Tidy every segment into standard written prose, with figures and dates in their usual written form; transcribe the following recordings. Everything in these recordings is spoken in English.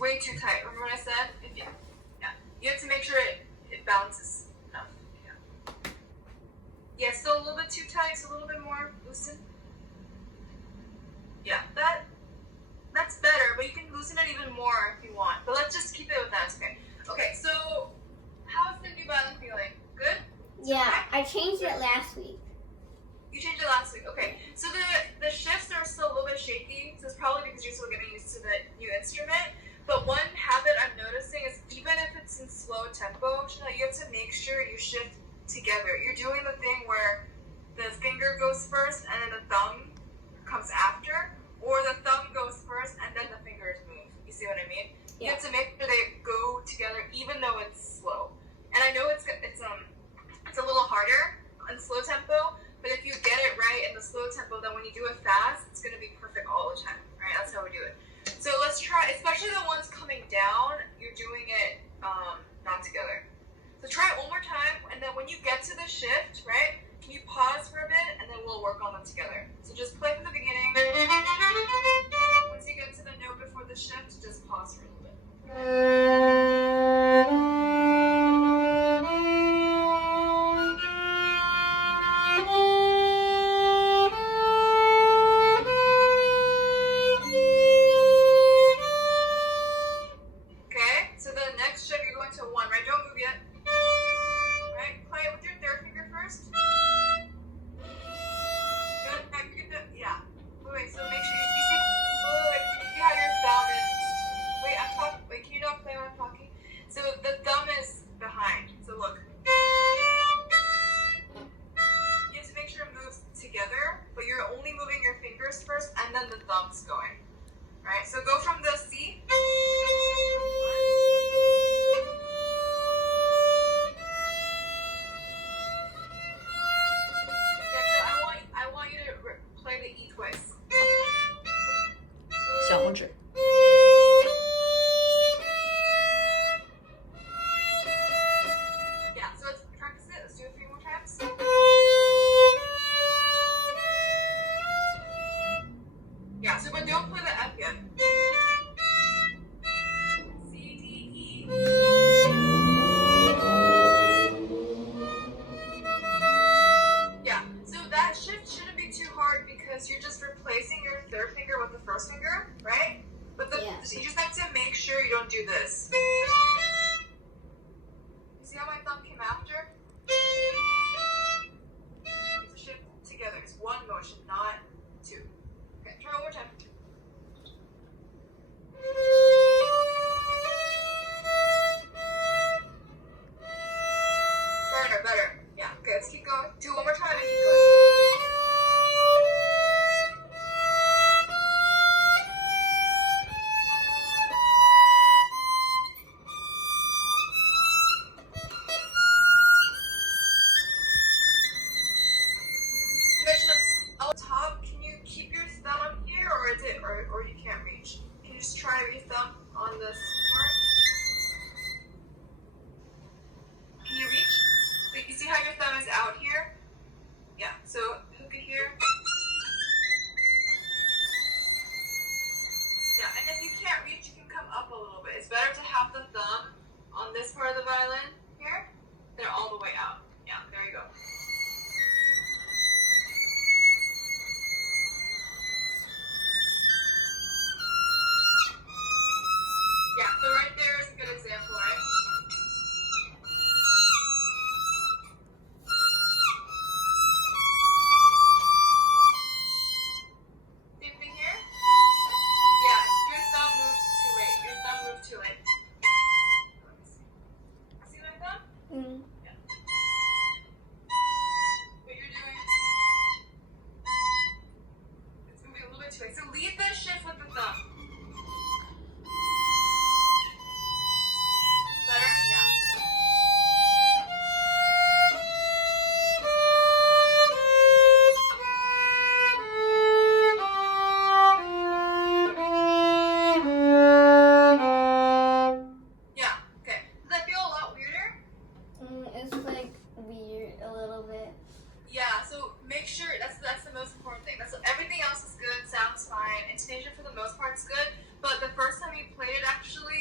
way too tight. Remember what I said? Yeah. You have to make sure it balances enough. Yeah. Yeah, still a little bit too tight, so a little bit more loosen. Yeah, that's better, but you can loosen it even more if you want. But let's just keep it with that, okay? Okay, so how's the new violin feeling? Good? Yeah, okay? I changed it last week. You changed it last week. Okay, so the shifts are still a little bit shaky, so it's probably because you're still getting used to the new instrument. But one habit I'm noticing is even if it's in slow tempo, you have to make sure you shift together. You're doing the thing where the finger goes first and then the thumb comes after, or the thumb goes first and then the fingers move. You see what I mean? Yeah. You have to make sure they go together even though it's slow. And I know it's a little harder in slow tempo, but if you get it right in the slow tempo, then when you do it fast, it's going to be perfect all the time, right? That's how we do it. So let's try, especially the ones coming down, you're doing it not together. So try it one more time, and then when you get to the shift, right, can you pause for a bit, and then we'll work on them together. So just play from the beginning. Once you get to the note before the shift, just pause for a little bit. Okay, so the next shift you're going to 1, right? Don't move yet. Right? Play it with your third finger first. Good. Yeah. Wait, so make sure you see. Wait, you see how your thumb is. Wait, I'm talking. Wait, can you not play when I'm talking? So the thumb is behind. So look. You have to make sure it moves together, but you're only moving your fingers first, and then the thumb's going. Right? So go from the C. I want you to play the E twice. 小拇指。 Yeah, so let's practice it. Let's do it 3 more times. Yeah, so but don't play the F yet. C, D, E. Yeah, so that shift shouldn't be too hard because you're just replacing your third finger with the first finger, right? But you just have to make sure you don't do this. You see how my thumb came after? It's a shift together. It's one motion, not 2. Okay, try one more time. Better. Yeah, okay, let's keep going. Do it one more time and keep going. On top, can you keep your thumb up here, or you can't reach? Can you just try your thumb on this part? Can you reach? Wait, you see how your thumb is out here? Yeah, so hook it here. Yeah, and if you can't reach, you can come up a little bit. It's better to have the thumb on this part of the violin here than all the way out. Yeah, there you go. Yeah, so right there is a good example, right? Same thing here? Yeah, your thumb moves too late. Your thumb moved too late. Let me see. See my thumb? Mm. Yeah. What you're doing? It's moving a little bit too late. So leave the shift with the thumb. Better? Yeah. Yeah, okay. Does that feel a lot weirder? It's like weird a little bit. Yeah, so make sure that's the most important thing. Everything else is good, sounds fine. Intonation for the most part is good, but the first time you played it actually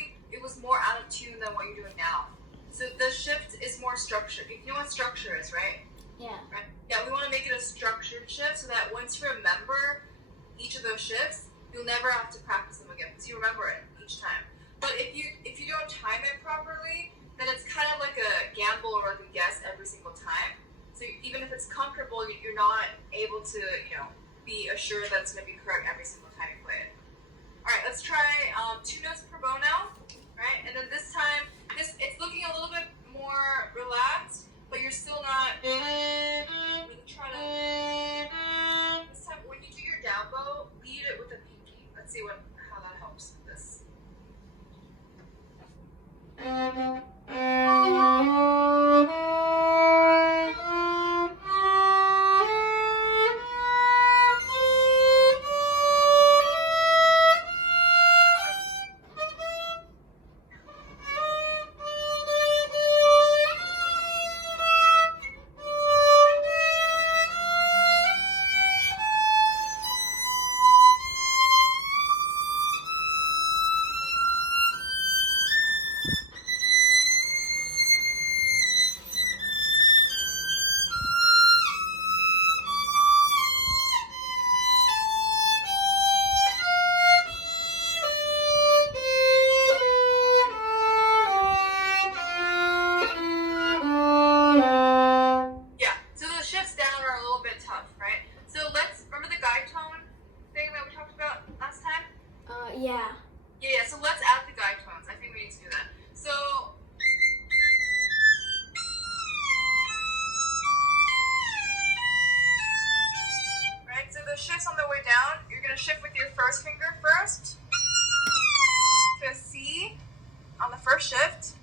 structure. You know what structure is, right? Yeah. Right? Yeah, we want to make it a structured shift so that once you remember each of those shifts, you'll never have to practice them again because you remember it each time. But if you don't time it properly, then it's kind of like a gamble or like a guess every single time. So even if it's comfortable, you're not able to, be assured that it's going to be correct every single time you play it. All right, let's try 2 notes per bow now, right? And then this time, it's looking a little bit more relaxed, but you're still not. Really try to. This time, when you do your down bow, lead it with a pinky. Let's see how that helps with this. Yeah, so the shifts down are a little bit tough, right? So let's remember the guide tone thing that we talked about last time? Yeah. Yeah, so let's add the guide tones. I think we need to do that. So right, so the shifts on the way down, you're gonna shift with your first finger first to a C on the first shift.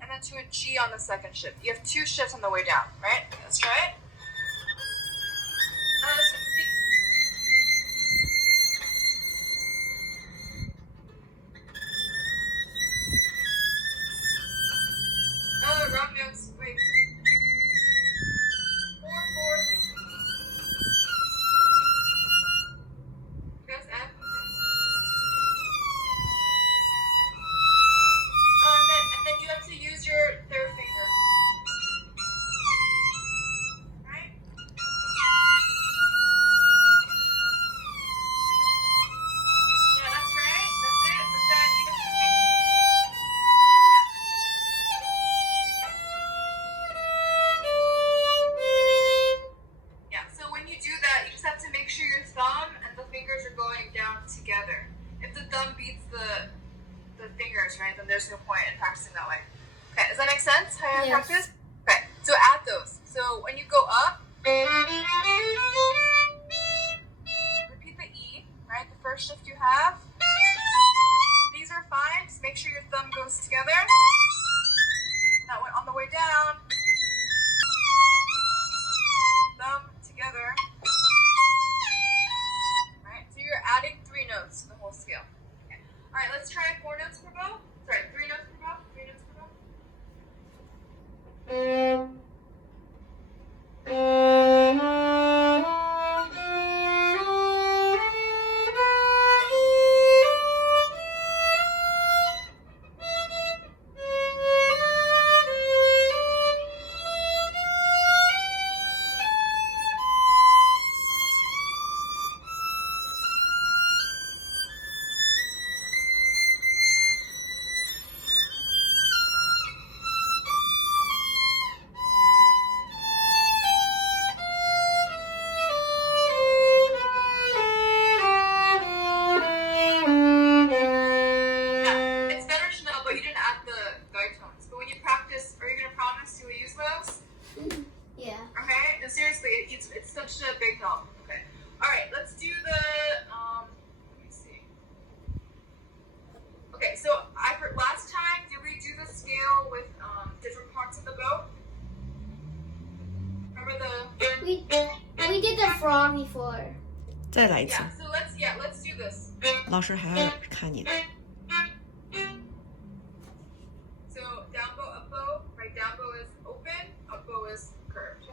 And then to a G on the second shift. You have 2 shifts on the way down, right? Let's try it. Wrong notes. Wait. 4, 4. Press F. And then you have to use your third finger. Right? Yeah, that's right. That's it. But then you have to Yeah, so when you do that, you just have to make sure your thumb and the fingers are going down together. If the thumb beats the fingers, right, then there's no point in practicing that way. Okay, does that make sense? How you Yes. practice? Okay, so add those. So when you go up, repeat the E, right, the first shift you have. These are fine. Just make sure your thumb goes together. That way on the way down, thumb together. Right, so you're adding 3 notes to the whole scale. Okay. All right, let's try 4 notes per bow. Sorry, 3 notes per bow. 3 notes per bow. Yeah, it's better to know, but you didn't add the guide tones. But when you practice, are you going to promise you will use those? Yeah. Okay? No, seriously, it's such a big help. Okay. All right, let's do the, let me see. Okay, so last time, did we do the scale with different parts of the bow? Remember the... We did the frog before. 再来一次， Yeah, so let's do this. 老师还要看你的。 So down bow, up bow, right? Down bow is open, up bow is curved.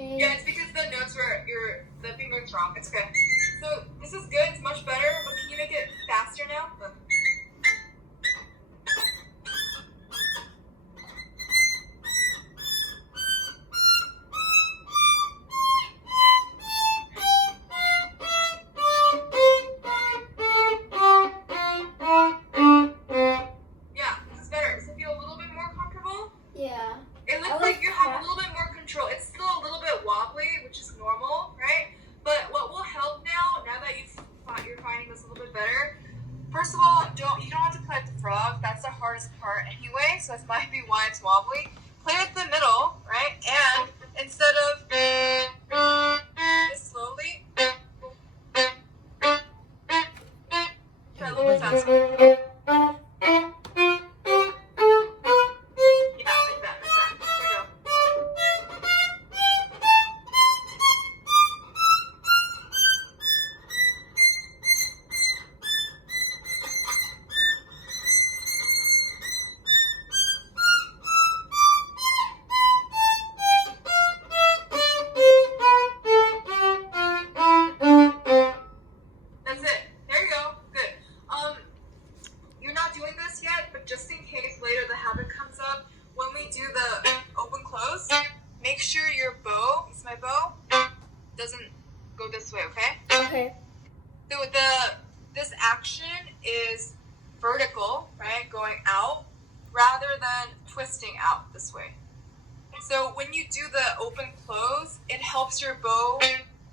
Yeah, it's because the notes were the finger's wrong. It's okay. So this is good. It's much better. But can you make it faster now? Look. Yeah, this is better. Does it feel a little bit more comfortable? Yeah. It looks I like like you have that. a little bit more control. It's still a little bit wobbly, which is normal, right? But what will help now that you're finding this a little bit better, first of all, you don't have to play with the frog. That's the hardest part anyway, so that might be why it's wobbly. Play with the middle, right? And instead of just slowly, try a little bit faster. Yeah, like that. There you go. That's it. There you go. Good. You're not doing this yet, but just in case later the habit comes up, when we do the open close, make sure your bow, you see my bow, doesn't go this way, okay? Okay. So this action is vertical, right, going out, rather than twisting out this way. So when you do the open close, it helps your bow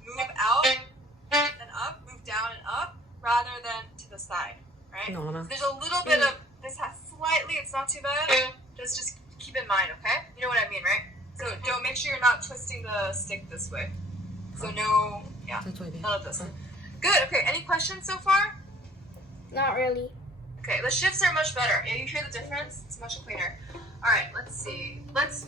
move out and up, move down and up, rather than to the side, right? No, no. So there's a little bit of this has slightly. It's not too bad. Just keep in mind, okay? You know what I mean, right? So don't make sure you're not twisting the stick this way. So no, yeah, 再做一遍。 none of this. Good. Okay. Any questions so far? Not really. Okay, the shifts are much better. Yeah, you hear the difference? It's much cleaner. All right, let's see. Let's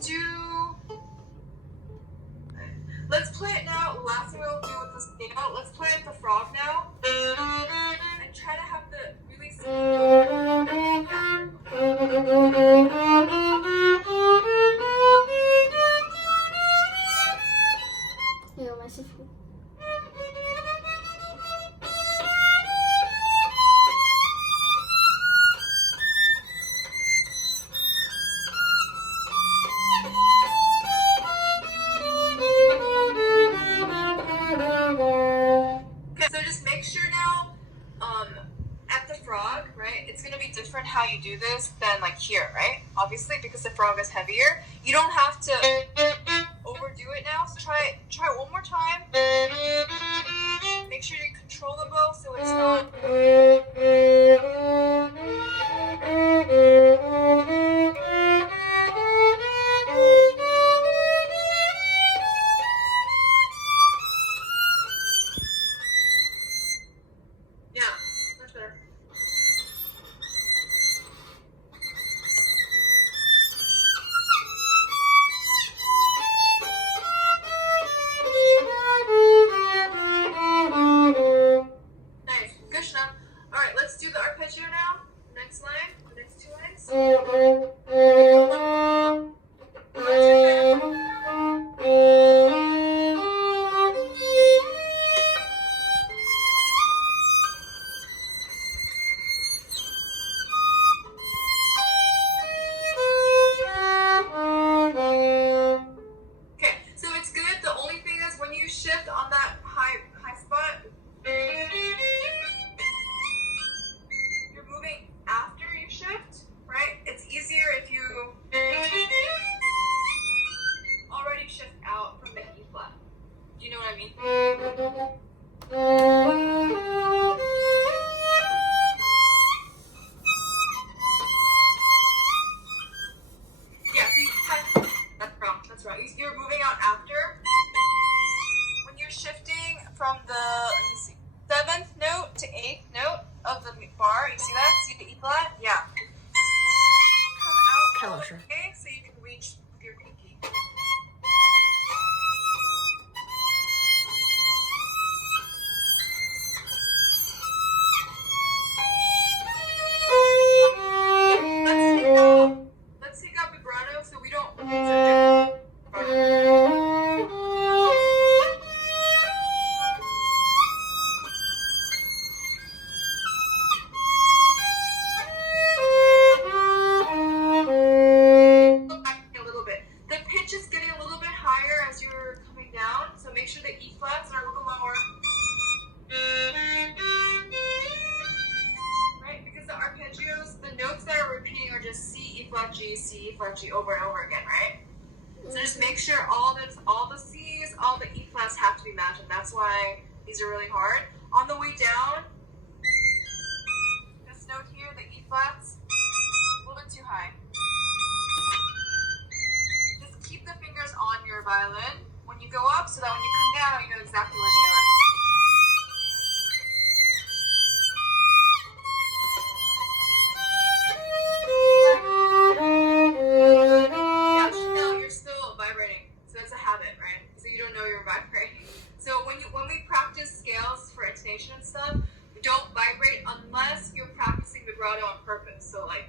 play it now. Last thing we'll do with this nail. Let's play with the frog now. And try to have the really Here, my sister. Okay, so just make sure now, at the frog, right? It's gonna be different how you do this than like here, right? Obviously, because the frog is heavier. You don't have to overdo it now. So try one more time. Make sure you control the bow so it's not. Yeah, that's better. Nice. Good enough. All right, let's do the arpeggio now. Next line. The next two lines. Okay, so it's good. The only thing is when you shift on that high spot, you're moving after you shift, right? It's easier if you already shift out from the E flat. Do you know what I mean? Yeah, so you that's wrong. That's right. You're moving out after. When you're shifting from the, let me see, 7th note to 8th note of the bar, you see that? See the E flat? Yeah. Come out. 看老师。 Okay, so you can reach with your pinky. flanchy over and over again, right? So just make sure all the C's, all the E flats have to be matched, and that's why these are really hard. On the way down, just note here the E flats a little bit too high. Just keep the fingers on your violin when you go up, so that when you come down, you know exactly where they are. No, you're still vibrating. So that's a habit, right? So you don't know you're vibrating. So when we practice scales for intonation and stuff, we don't vibrate unless you're practicing vibrato on purpose. So like,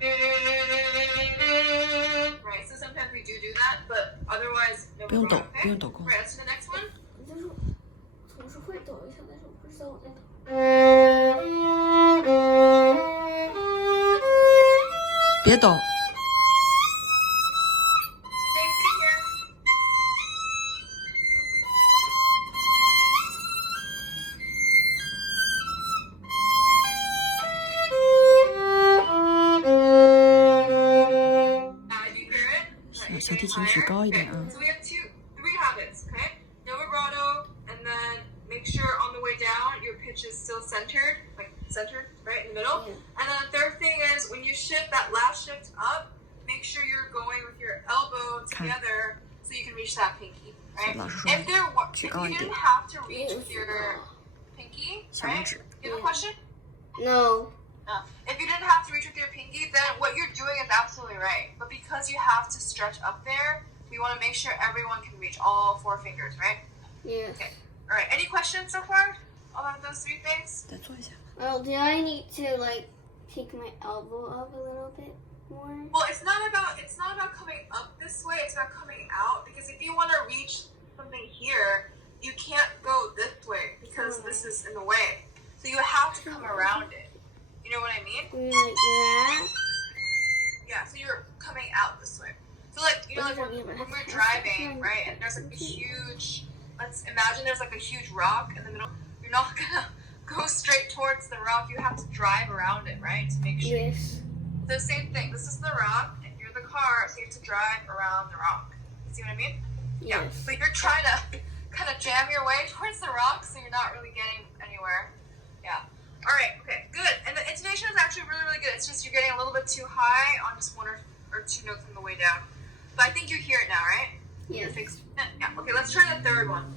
right? So sometimes we do that, but otherwise no 不用抖 vibrato. 不 Okay? 用抖功。 Right. Let's do the next one. 就是总是会抖一下，但是我不知道我在抖。别抖。 Same thing here. You hear it? 小提琴举高一点啊。 So we have three habits, okay? No vibrato, and then make sure on the way down your pitch is still centered, right in the middle. And then the third thing is when you shift that last shift up, make sure you're going with your elbow together so you can reach that pinky, right? 老师说 If you didn't have to reach with your pinky, 小 right? 拇指。 You have a question? No. If you didn't have to reach with your pinky, then what you're doing is absolutely right. But because you have to stretch up there, we want to make sure everyone can reach all four fingers, right? Yes. Okay. All right. Any questions so far about those three things? 再做一下。 Well, do I need to like take my elbow up a little bit more? Well, it's not about coming up this way. It's about coming out. Because if you want to reach something here, you can't go this way because this is in the way. So you have to come around it. You know what I mean? Like that? Yeah. So you're coming out this way. So like like when we're driving, right? And there's like a huge. Let's imagine there's like a huge rock in the middle. You're not gonna go straight towards the rock. You have to drive around it, right? To make sure. Yes. So same thing. This is the rock, and you're the car, so you have to drive around the rock. See what I mean? Yeah. Yes. But you're trying to kind of jam your way towards the rock, so you're not really getting anywhere. Yeah. All right. Okay. Good. And the intonation is actually really, really good. It's just you're getting a little bit too high on just one or two notes on the way down. But I think you hear it now, right? Yes. You're fixed. Yeah. Okay. Let's try the third one.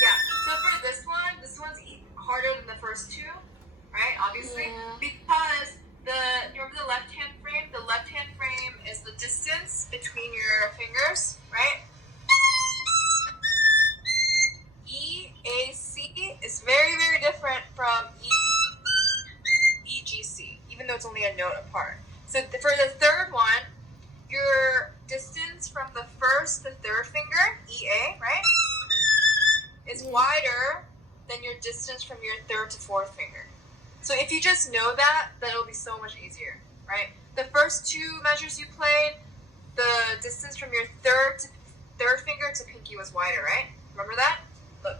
Yeah. So for this one's harder than the first two, right? Obviously, Yeah. because you remember the left hand frame? The left hand frame is the distance between your fingers, right? E A C is very, very different from E G C, even though it's only a note apart. So for the third one, your distance from the first to third finger, E A, right, is wider than your distance from your third to fourth finger. So if you just know that, then it'll be so much easier, right? The first two measures you played, the distance from your third finger to pinky was wider, right? Remember that? Look.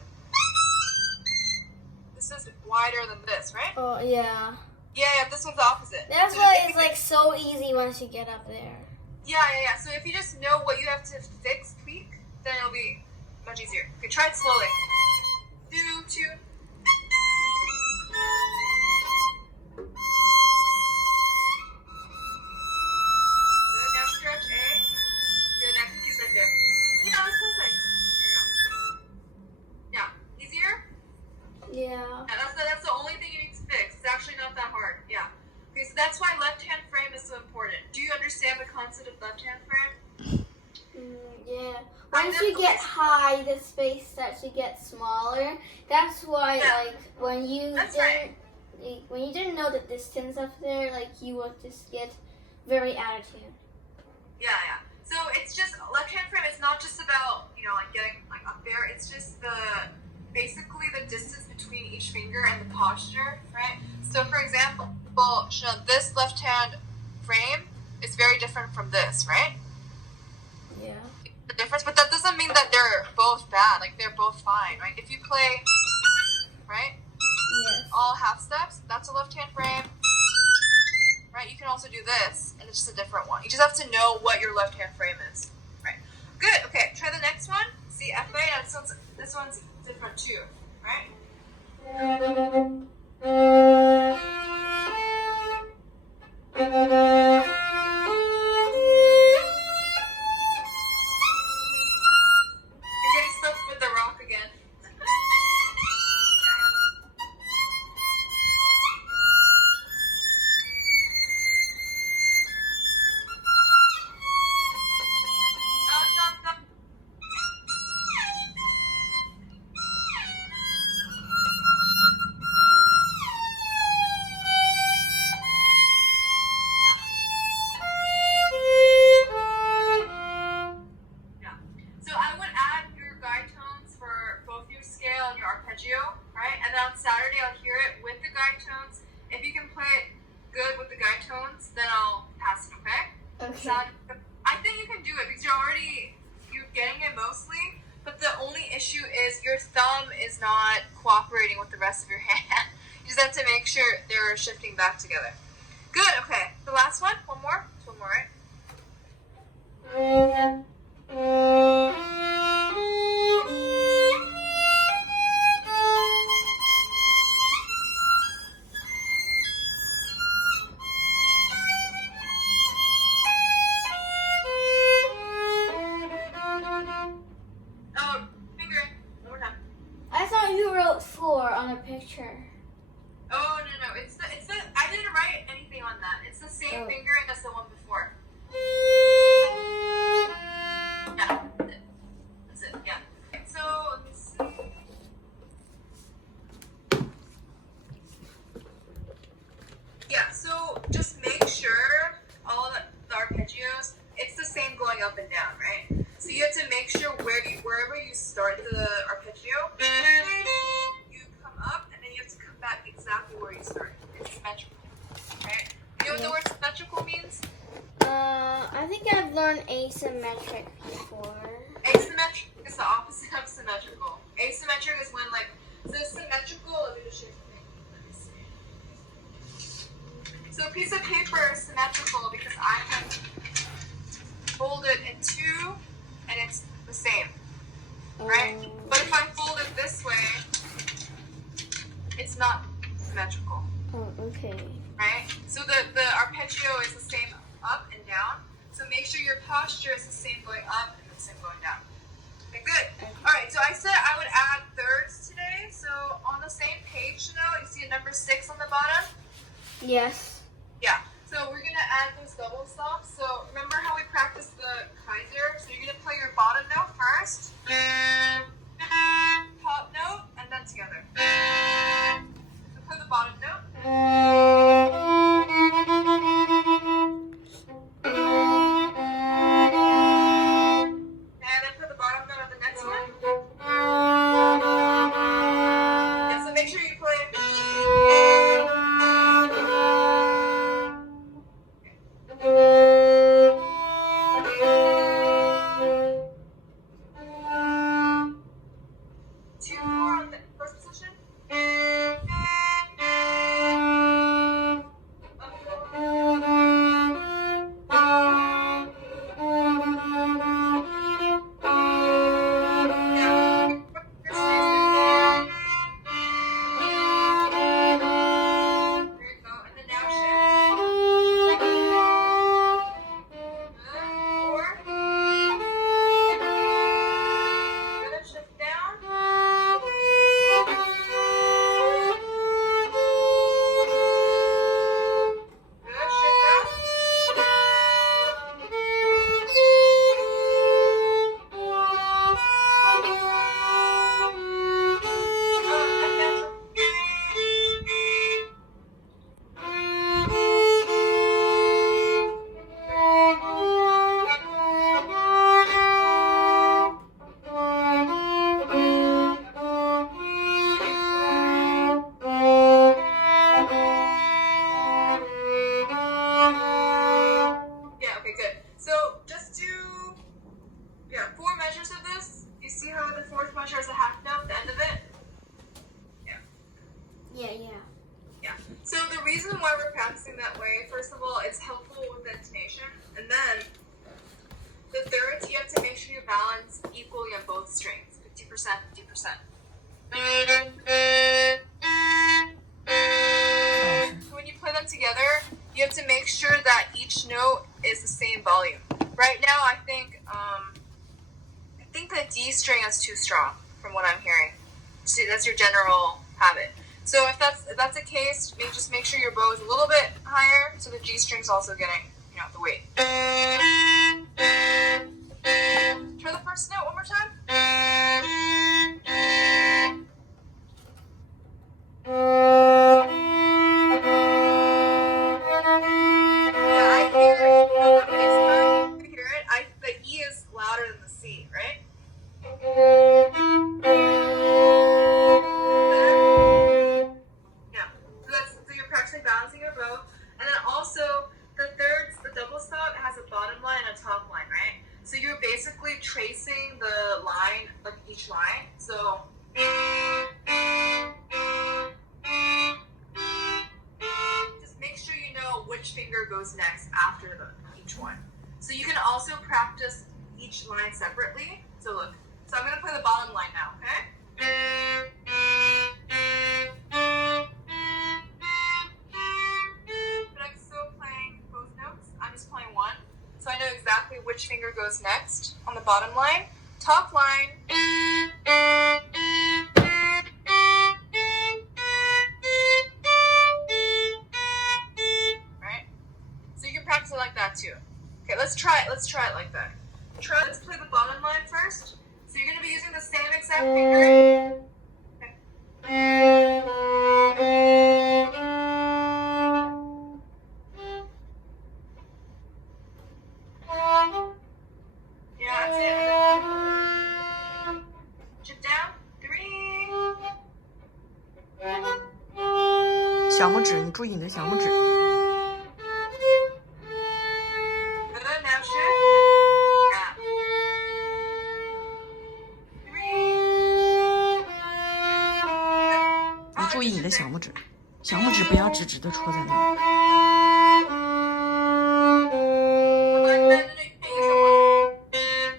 This is wider than this, right? Oh yeah. Yeah, this one's opposite. That's So why if it's you- like so easy once you get up there. Yeah. So if you just know what you have to fix, tweak, then it'll be much easier. Okay, try it slowly. 2, 2. Good, now stretch A. Good, now pinky's right there. Yeah, that's perfect. There you go. Yeah, easier? Yeah. Yeah, that's the only thing you need to fix. It's actually not that hard. Yeah. Okay, so that's why left-hand frame is so important. Do you understand the concept of left-hand frame? Yeah. Once you get high, the space starts to get smaller. That's why, Yeah. like, when you That's didn't, when you didn't know the distance up there, like, you would just get very attitude. Yeah. So it's just left hand frame. It's not just about like getting like up there. It's just basically the distance between each finger and the posture, right? So for example, this left hand frame is very different from this, right? Yeah. The difference, but that doesn't mean that they're both bad. Like they're both fine, right? If you play, right, Yes. all half steps, that's a left hand frame, right? You can also do this, and it's just a different one. You just have to know what your left hand frame is, right? Good. Okay, try the next one. See FA, and this one's different too, right? You're getting stuck with the rock again. Oh, stop. Yeah. So I would add your guide tones for both your scale and your arpeggio, right? And then on Saturday I'll hear it with the guide tones. If you can play it good with the guide tones, then I'll pass it, okay? Okay. I think you can do it because you're getting it mostly, but the only issue is your thumb is not cooperating with the rest of your hand. You just have to make sure they're shifting back together. Good, okay. The last one? One more? Just one more, right? Oh, finger. One more time. I thought you wrote 4 on a picture. Oh, no. It's the I didn't write anything on that. It's the same Oh. fingering as the one before. Yeah. That's it. Yeah. So, let me see. Yeah, so just make sure all of the arpeggios, it's the same going up and down, right? So you have to make sure wherever you start the arpeggio, you come up and then you have to come back exactly where you started. It's symmetrical, right? You know what the word symmetrical means? I think I've learned asymmetric before. Asymmetric is the opposite of symmetrical. Asymmetric is when so symmetrical, let me just show you something. Let me see. So a piece of paper is symmetrical because I can fold it in two and it's the same, right? But if I fold it this way, it's not symmetrical, Oh, okay. right? So the arpeggio is the same up and down. So make sure your posture is the same going up and the same going down. Okay, good. All right, so I said I would add thirds today. So on the same page, you see a number 6 on the bottom? Yes. Yeah. So we're going to add those double stops. So remember how we practiced the Kaiser? So you're going to play your bottom note first, top note, and then together. So play the bottom note. And then put the bottom note on the next one. Yeah, so make sure you play. Two more on the first position. that way. First of all, it's helpful with the intonation. And then the third, you have to make sure you balance equally on both strings. 50%, 50%. When you play them together, you have to make sure that each note is the same volume. Right now, I think the D string is too strong from what I'm hearing. So that's your general habit. So if that's the case, just make sure your bow is a little bit higher, so the G string's also getting the weight. Try the first note one more time. The E is louder than the C, right? Yeah. So you're practicing balancing your bow. And then also, the double stop has a bottom line and a top line, right? So you're basically tracing the line, like each line. So just make sure you know which finger goes next after each one. So you can also practice each line separately. So look. So I'm going to play the bottom line now, okay? But I'm still playing both notes. I'm just playing one. So I know exactly which finger goes next on the bottom line. Top line. Right? So you can practice it like that too. Okay, let's try it like that. Let's play the bottom line first. So you're going to be using the same exact finger. Okay. Yeah, that's it. Chip down. 3. 小拇指，你注意你的小拇指。Good, now shift. Yeah. 3. 你注意你的小拇指，小拇指不要直直的戳在那儿。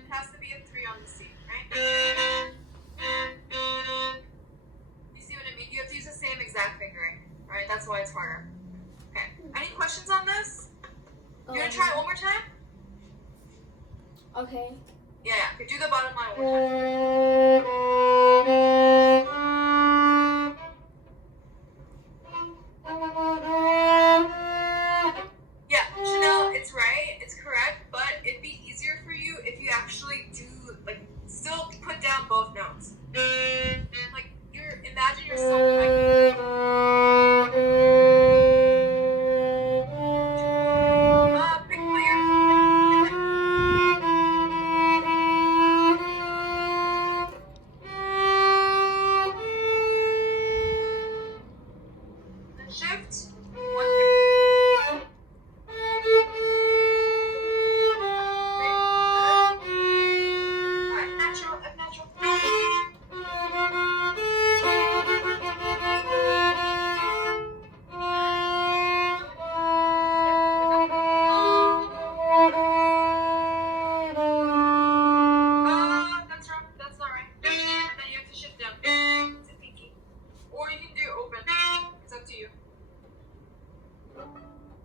Has to be a 3 on the C, right? You see what I mean? You have to use the same exact fingering, right? That's why it's harder. Okay. Any questions on this? You want to try it one more time? Okay. Yeah. Okay, do the bottom line one more time. Yeah, Chanel, it's right. It's correct. But it'd be easier for you if you actually do, still put down both notes. Imagine yourself shift. 1, 2. Alright, natural, F natural. That's wrong. That's not right. And then you have to shift down to pinky. Or you can do open. It's up to you.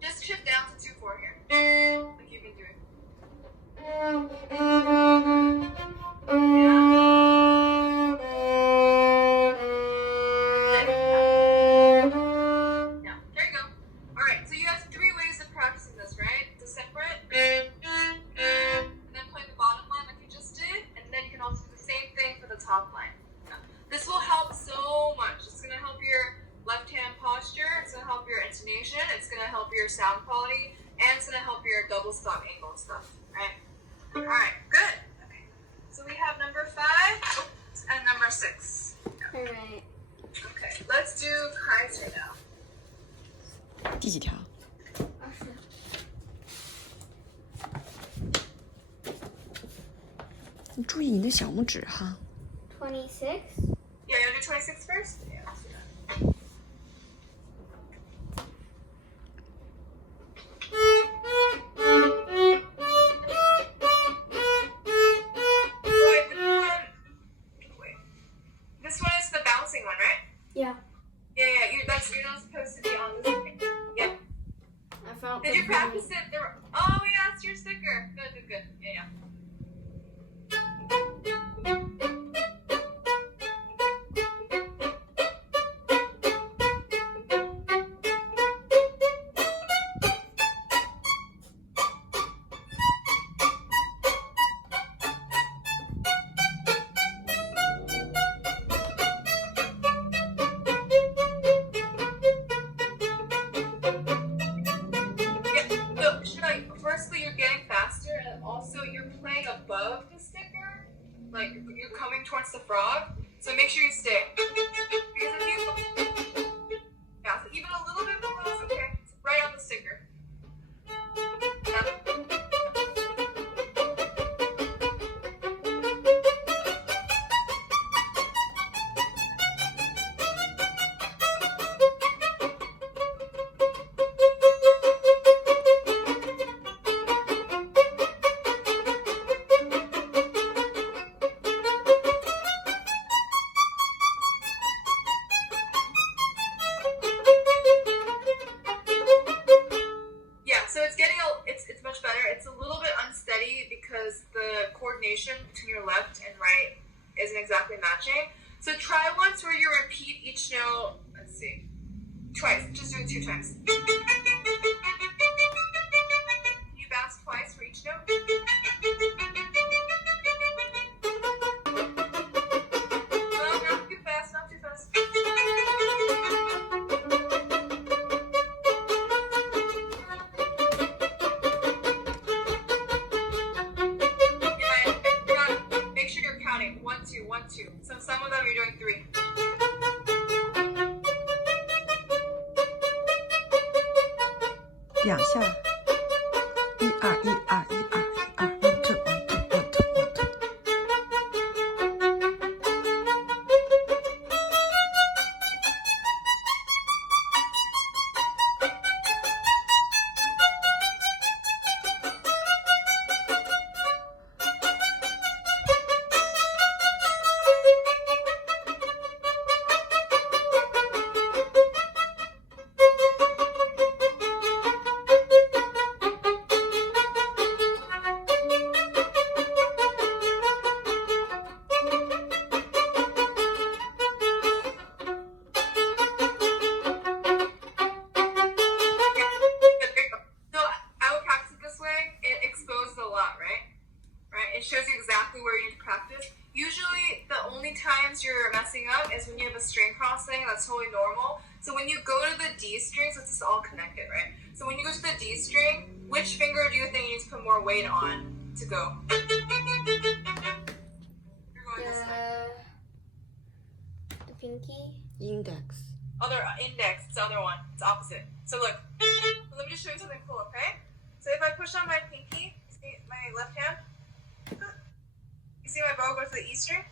Just shift down to 2-4 here. Like you've been doing. Yeah, there you go. Alright, so you have 3 ways of practicing this, right? To separate, and then play the bottom line like you just did, and then you can also do the same thing for the top line. Yeah. This will help so much. It's going to help your left hand posture, it's going to help your intonation, it's going to help your sound quality, and it's going to help your double stop angle and stuff, right? Alright, good. Okay. So we have number 5 and number 6. Alright. Okay, let's do Kaiser now. 第几条？你注意你的小拇指哈。 26. Yeah, you want to do 26 first? Yeah, let's do that. Yeah. Yeah, you're not supposed to be on this thing. Yeah. I found Did you practice it? Oh, yeah, it's your sticker. Good. Yeah. Firstly, you're getting faster, and also you're playing above the sticker. Like, you're coming towards the frog. So make sure you stay. Because if you... Yeah, so even a little bit below is okay. It's right on the sticker. It's much better. It's a little bit unsteady because the coordination between your left and right isn't exactly matching. So try once where you repeat each note. Let's see. Twice. Just do it 2 times. You bounce twice for each note. No, not too fast. Not too fast. Make sure you're counting 1, 2, 1, 2. So some of them you're doing 3. Two下，1 2 1 2 1 2 1 2 1 2 1 2。It shows you exactly where you need to practice. Usually, the only times you're messing up is when you have a string crossing. That's totally normal. So when you go to the D string, so this is all connected, right? So when you go to the D string, which finger do you think you need to put more weight on to go? You're going this way. The pinky. Index. Other index, it's the other one. It's opposite. So look, let me just show you something cool, okay? So if I push on my pinky, see my left hand? You see my bow go to the E string?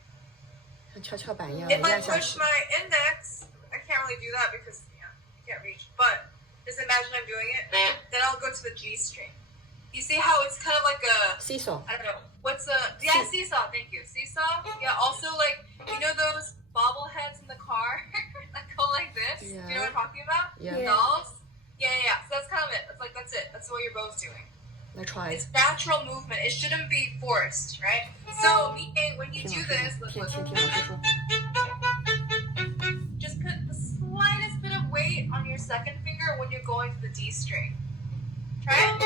像跷跷板一样 If 的 I 压下 push 去。 my index, I can't really do that because you can't reach. But just imagine I'm doing it. Then I'll go to the G string. You see how it's kind of like a Seesaw. I don't know. What's a seesaw? Thank you. Seesaw. Yeah. Also, like you know those bobbleheads in the car that go like this. Do you know what I'm talking about? Yeah. Dolls. Yeah. So that's kind of it. That's it. That's what your bow's doing. 来 try. It's natural movement. It shouldn't be forced, right? So meaning when you 听 do 老师 this, 说， look, 听老师说。 just put the slightest bit of weight on your second finger when you're going to the D string. Try it.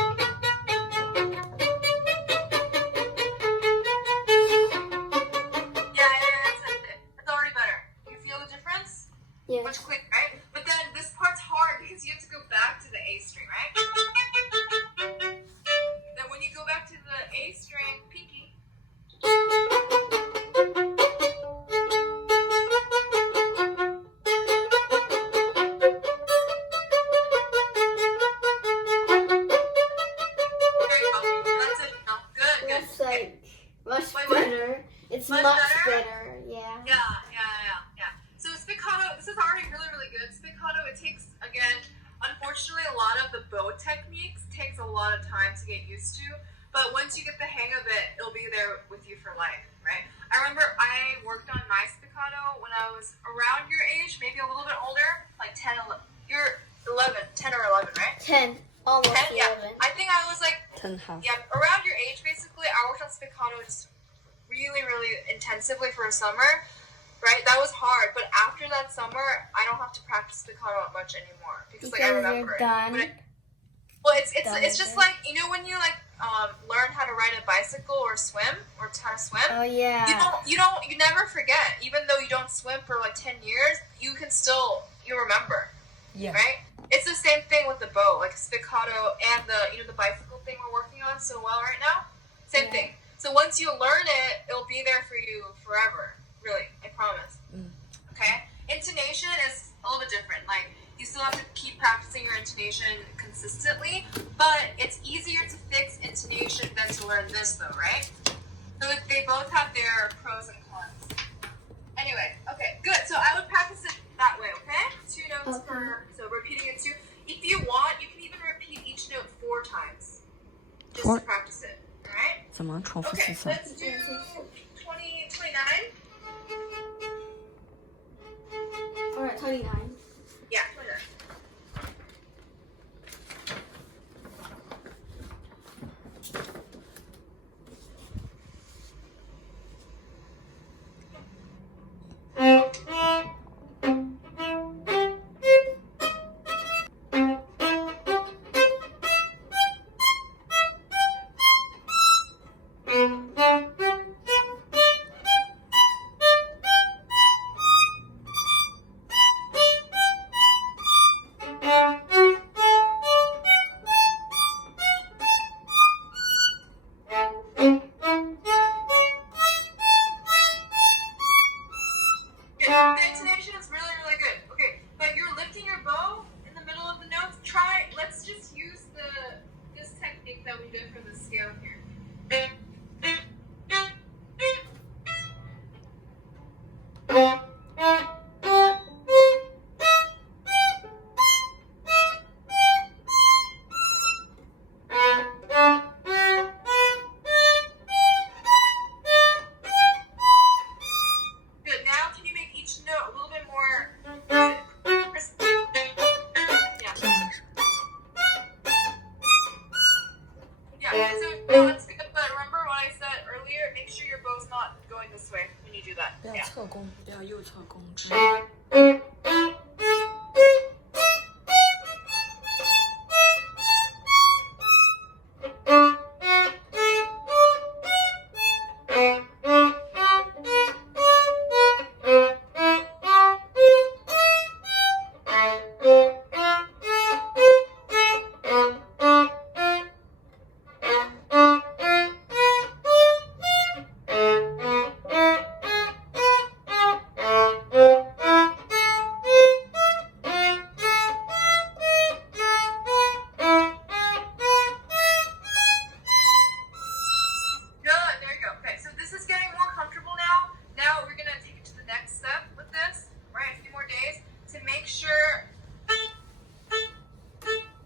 Yeah, that's already better. You feel the difference? Yeah. Much quicker, right? But then this part's hard because you have to go back to the A string, right? Then when you go back to the A string, pinky. That's it. No, good. That's like much Wait, what? better. It's Much much better? better. Yeah. Yeah. So spiccato, this is already really good. Spiccato, it takes, again, unfortunately, a lot of the bow techniques takes a lot of time to get used to. But once you get the hang of it, it'll be there with you for life, right? I remember I worked on my spiccato when I was around your age, maybe a little 10, almost 10? Yeah. 11. I think I was like, 10 half. yeah, around your age basically. I worked on spiccato just really, really intensively for a summer, right? That was hard, but after that summer, I don't have to practice spiccato much anymore because like I Because remember you're it. done. But well, it's Done just with it. like, you know, when you like learn how to ride a bicycle or swim or how to swim. Oh, yeah. You never forget. Even though you don't swim for like 10 years, you remember, Yeah. right? It's the same thing with the bow, like spiccato and the bicycle thing we're working on so well right now. Same Yeah. thing. So once you learn it, it'll be there for you forever. Really, I promise. Okay? Intonation is a little bit different. Like, you still have to keep practicing your intonation consistently, but it's easier to fix intonation than to learn this, though, right? So they both have their pros and cons. Anyway, okay, good. So I would practice it that way, okay? 2 notes per, so repeating it 2. If you want, you can even repeat each note 4 times, just Four? to practice it, all right? 怎么重复 Okay, 4次？ let's do 29. Alright, 29. Yeah, 29. Good. The intonation is really, really good. Okay, but you're lifting your bow in the middle of the notes. Let's just use this technique that we did for the scale here. Good. Now, can you make each note a little bit more crisp? Yeah. Yeah. So that's good. But remember what I said earlier? Make sure your bow's not going this way when you do that. 不要 Yeah. 侧弓，不要右侧弓直。 Good, there you go. Okay, so this is getting more comfortable now. Now we're gonna take it to the next step with this, right? A few more days to make sure.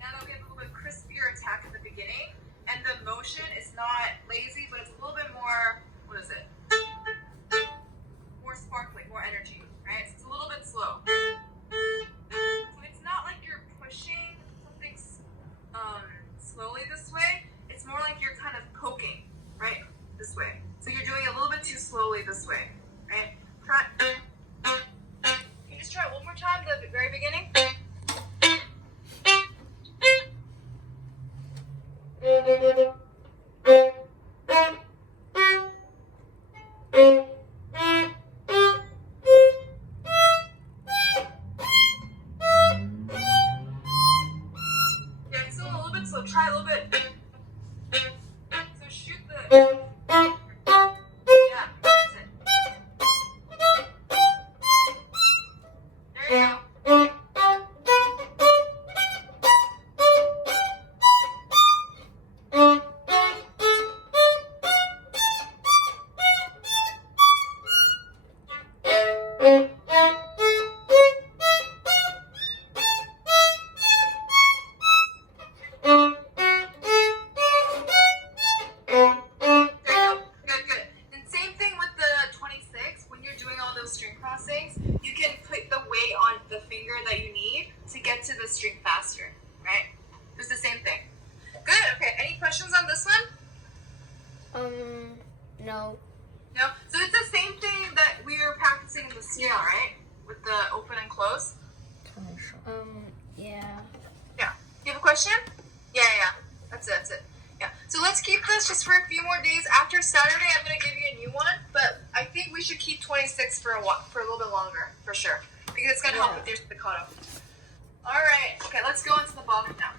Now that we have a little bit crispier attack at the beginning, and the motion is not lazy, but it's a little bit more. What is it? More sparkling, more energy, right? So it's a little bit slow. So it's not like you're pushing something slowly this way. It's more like you're kind of poking, right? This way. So you're doing it a little bit too slowly this way, right? Try. Can you just try it one more time, the very beginning? Yeah, it's still a little bit slow. Try a little bit. So shoot the. Yeah, that's it. There you go. There you go. Good, good. And same thing with the 26. When you're doing all those string crossings, you can put the weight on the finger that you need to get to the string faster, right? No. No? So it's the same thing that we were practicing in the scale, right? With the open and close. Yeah. Yeah. You have a question? Yeah. That's it. Yeah. So let's keep this just for a few more days. After Saturday, I'm going to give you a new one, but I think we should keep 26 for a little bit longer, for sure, because it's going to help with your staccato. All right. Okay, let's go into the balk now.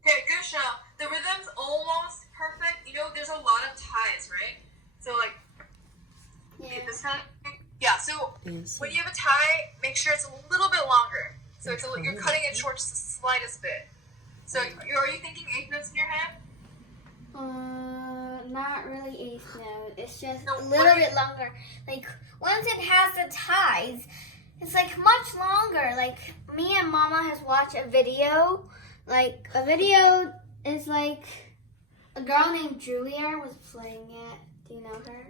Okay, good, Chanel. The rhythm's almost perfect. You know, there's a lot of ties, right? So, like, Yeah. this kind of thing. Yeah, so Yes. when you have a tie, make sure it's a little bit longer. So you're cutting it short just the slightest bit. So are you thinking eighth notes in your head? Not really eighth note. It's just No, a little bit longer. Like once it has the ties, it's like much longer. Like me and Mama has watched a video. Like a video is like a girl named Julia was playing it. Do you know her?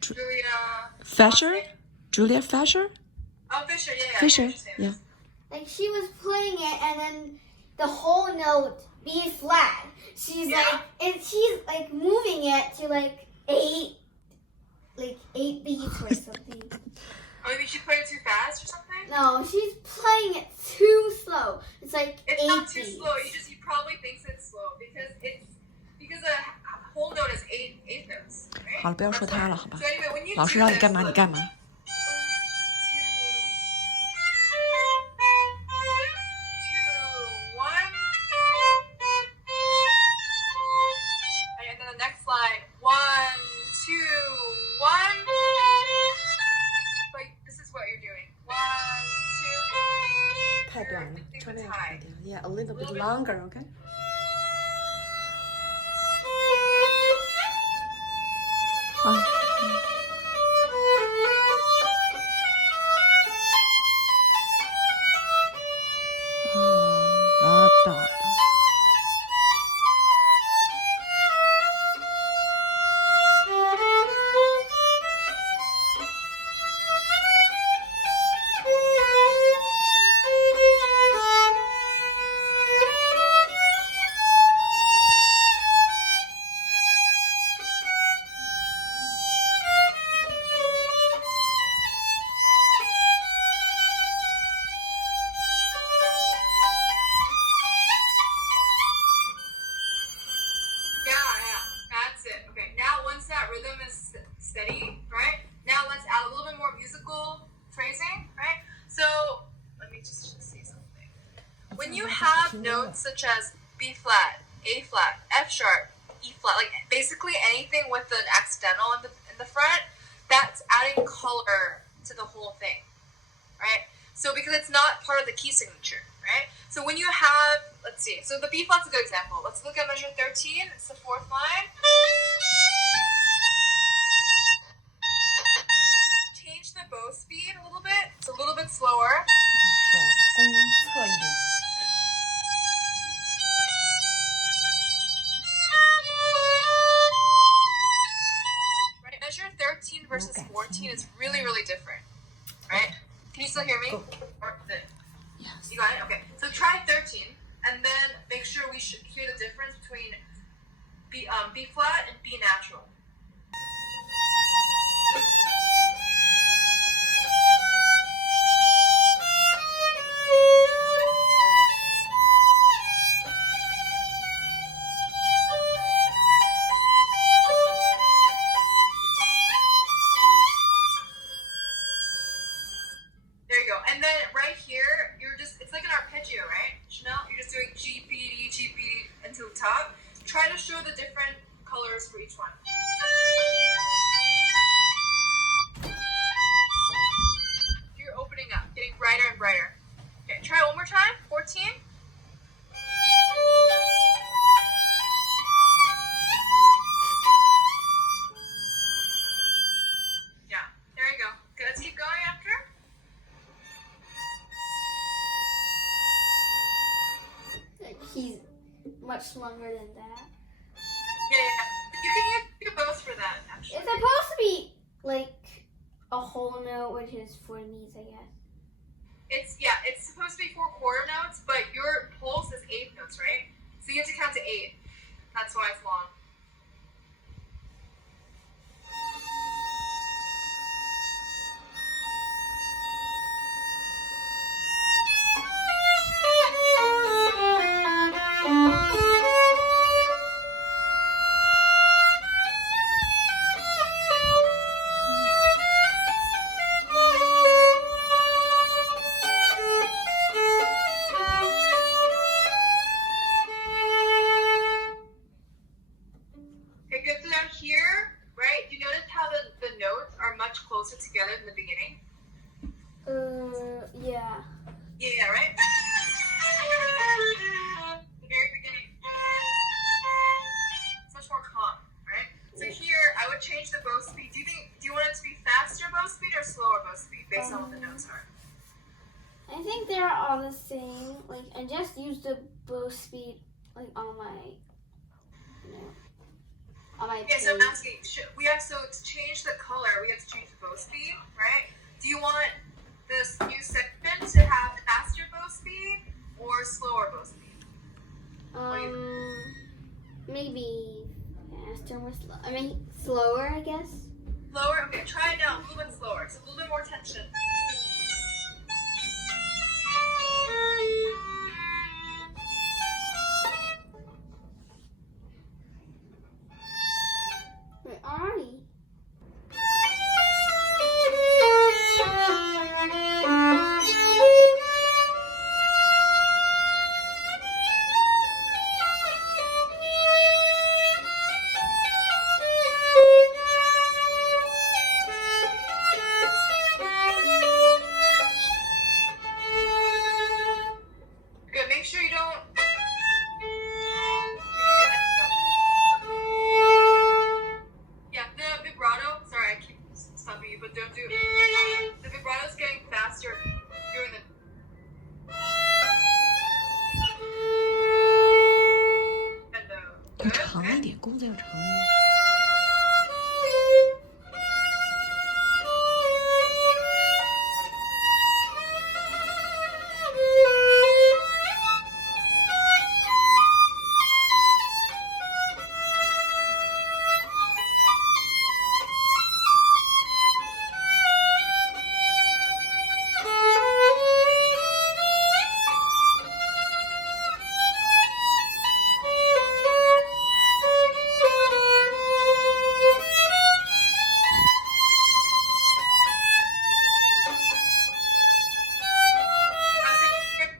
Julia. Fisher? Julia Fisher? Oh, Fisher, yeah. Fisher, yeah. Like she was playing it, and then the whole note B flat. She's she's like moving it to like eight beats or something. Oh, maybe she played it too fast or something? No, she's playing it too slow. It's like It's 8 not too beats. slow. You probably thinks it's slow because a whole note is eight notes. Right? 好了，不要说他了，好吧 So？anyway, when you 老师 do 让你 this, 干嘛你 look. 干嘛。 2, 1. And then the next line. 1, 2, 1. But this is what you're doing. 1, 2. 太短了 You're ，try mixing the that tie. Yeah, a little bit longer, okay? 啊。哒。 Yeah. That's it. Okay, now once that rhythm is steady, right? Now let's add a little bit more musical phrasing, right? So let me just say something. When you have notes such as B flat, A flat, F sharp, E flat, like basically anything with an accidental in the front, that's adding color to the whole thing, right? So because it's not part of the key signature, right? So when you have, let's see, so the B flat's a good example. Let's look at measure 13. It's the fourth line. Change the bow speed a little bit. It's a little bit slower. 手弓侧一点。 Right? Measure 13 versus 14 is really, really different, right? Can you still hear me? Or Yes. you got it? Okay. So try 13, and then make sure we should hear the difference between B flat and B natural. right here, it's like an arpeggio, right? Chanel, you're just doing G, B, D, G, B, D until the top. Try to show the different colors for each one. You're opening up, getting brighter and brighter. Okay, try one more time. 14. Yeah, there you go. Okay, let's keep going after. Like he's much longer than that. Yeah. You can use both for that, actually. It's supposed to be like a whole note, which is 4 these, I guess. It's supposed to be 4 quarter notes, but your pulse is 8 notes, right? So you have to count to 8. That's why it's long. Okay, good. So now here, right? You notice how the notes are much closer together in the beginning? Yeah. Yeah, right? The very beginning. It's much more calm, right? So here, I would change the bow speed. Do you want it to be faster bow speed or slower bow speed based on what the notes are? I think they're all the same. Like, I just used the bow speed, like, on my, on my Yeah, so I'm page. asking, so to change the color, we have to change the bow speed, right? Do you want this new section to have faster bow speed or slower bow speed? Maybe faster or slow. I mean, slower, I guess. Slower? Okay, try it now, a little bit slower. So a little bit more tension. Where are we? Good, make sure you don't... Yeah, the vibrato, sorry, I keep stopping you, but don't do... The vibrato's getting faster during the... And the... 要 Good, 长 okay. 一点，弓子要长一点。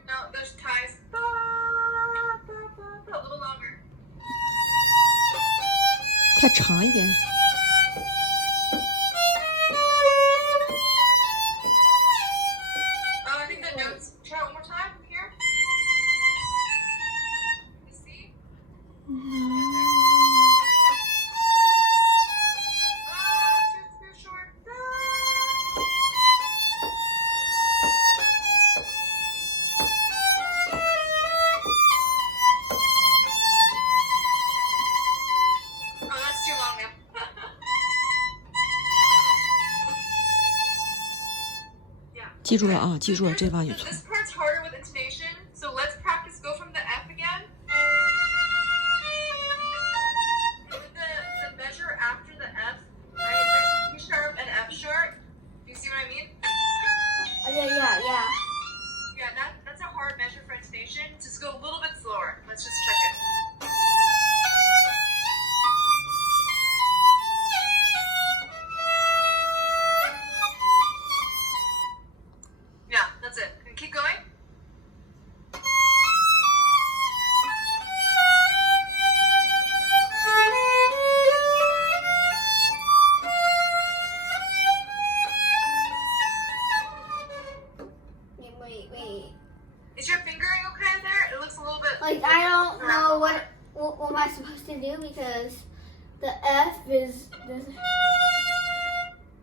No, those ties. A little longer. 再长一点。 I think the notes. Try one more time from here. You see? Too short. Oh, that's too long now. Yeah. 记住了啊，记住了，这地方有错。 This part's harder with intonation, so let's practice. Go from the F again. And with the measure after the F, right? There's E sharp and F sharp. Do you see what I mean? Oh, yeah. Yeah, that's a hard measure for intonation. Just go a little bit slower. Let's just check it. Yeah, that's it. supposed to do because the F is this,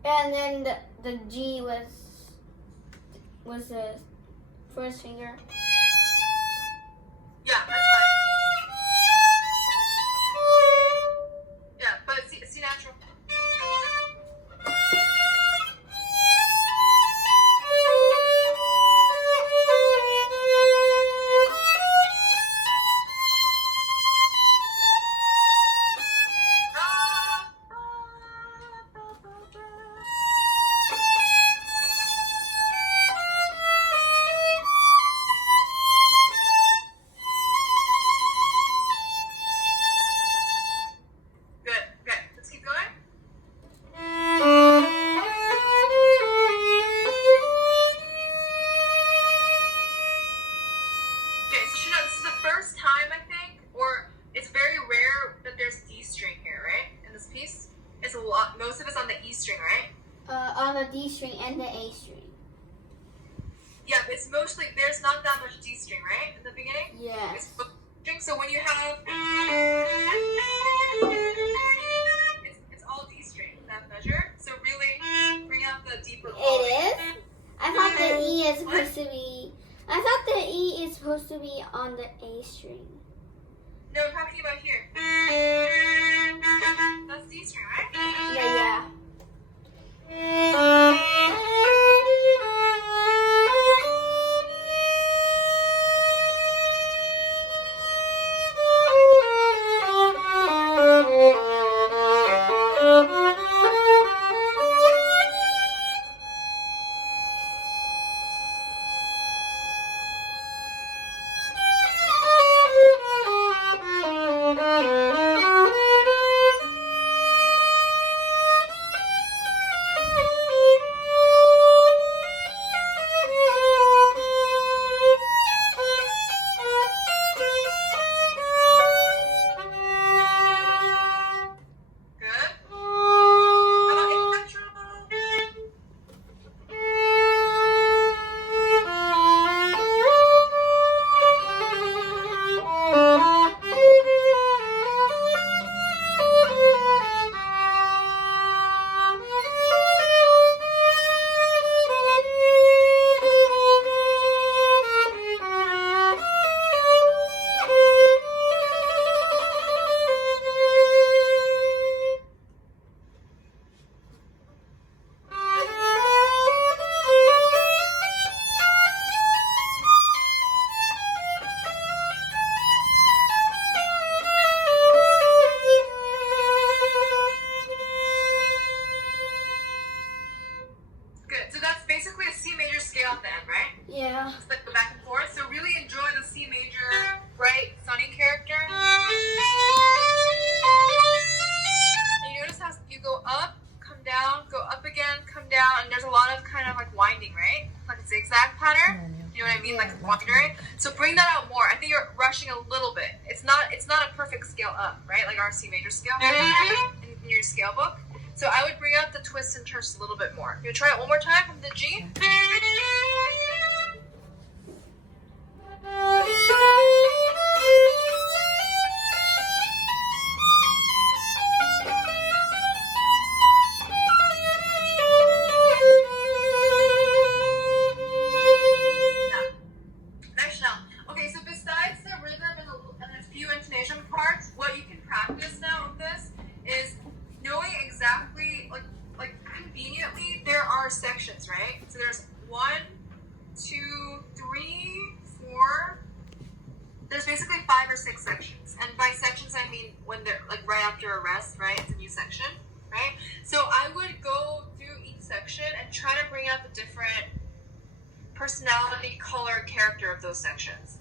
and then the G was the first finger. Yeah, that's fine. Yeah, but C natural. Good. Okay, let's keep going. Okay, so Chanel, this is the first time I think, or it's very rare that there's D string here, right? In this piece, it's a lot. Most of it's on the E string, right? On the D string and the A string. Yeah, but it's mostly there's not that much D string, right? In the beginning, Yes. it's string. So when you have, it's all D string that measure. So really bring out the deeper quality. It is? I thought the E is supposed to be. I thought the E is supposed to be on the A string. No, I'm talking about here. That's D string, right? Yeah. Good. How about A natural? Good. So that's basically a C major scale at the end, right? Yeah. It's like the back and forth. So really enjoy the C major, bright, sunny character. And you notice how you go up, come down, go up again, come down, and there's a lot of kind of like winding, right? Like a zigzag pattern. You know what I mean? Like wandering. So bring that out more. I think you're rushing a little bit. It's not a perfect scale up, right? Like our C major scale in your scale book. So I would bring out the twists and turns a little bit more. You try it one more time from the G. Nice, Chanel. Okay, so besides the rhythm and a few intonation parts, what you can practice now with this is knowing exactly, like conveniently, there are sections, right? So there's 1, 2, 3, 4. There's basically 5 or 6 sections, and by sections I mean when they're like right after a rest, right? It's a new section, right? So I would go through each section and try to bring out the different personality, color, character of those sections.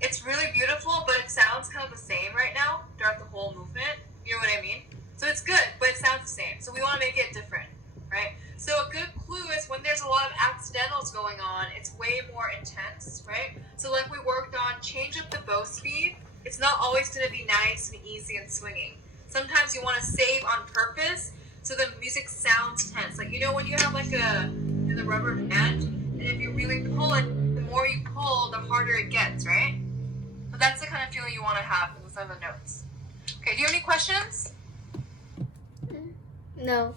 It's really beautiful, but it sounds kind of the same right now throughout the whole movement. You know what I mean? So it's good, but it sounds the same. So we want to make it different, right? So a good clue is when there's a lot of accidentals going on, it's way more intense, right? So like we worked on, change up the bow speed. It's not always going to be nice and easy and swinging. Sometimes you want to save on purpose so the music sounds tense. Like, you know, when you have like in the rubber band, and if you really pull it, the more you pull, the harder it gets, right? So that's the kind of feeling you want to have with some of the notes. Okay. Okay, do you have any questions? No.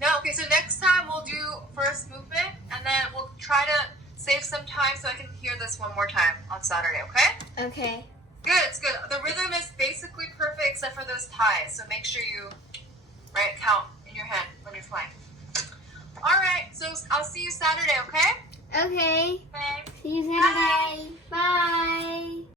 No? Okay, so next time we'll do first movement, and then we'll try to save some time so I can hear this one more time on Saturday, okay? Okay. Good, it's good. The rhythm is basically perfect except for those ties, so make sure you, right, count in your head when you're flying. All right, so I'll see you Saturday, okay? Okay. Okay. See you Saturday.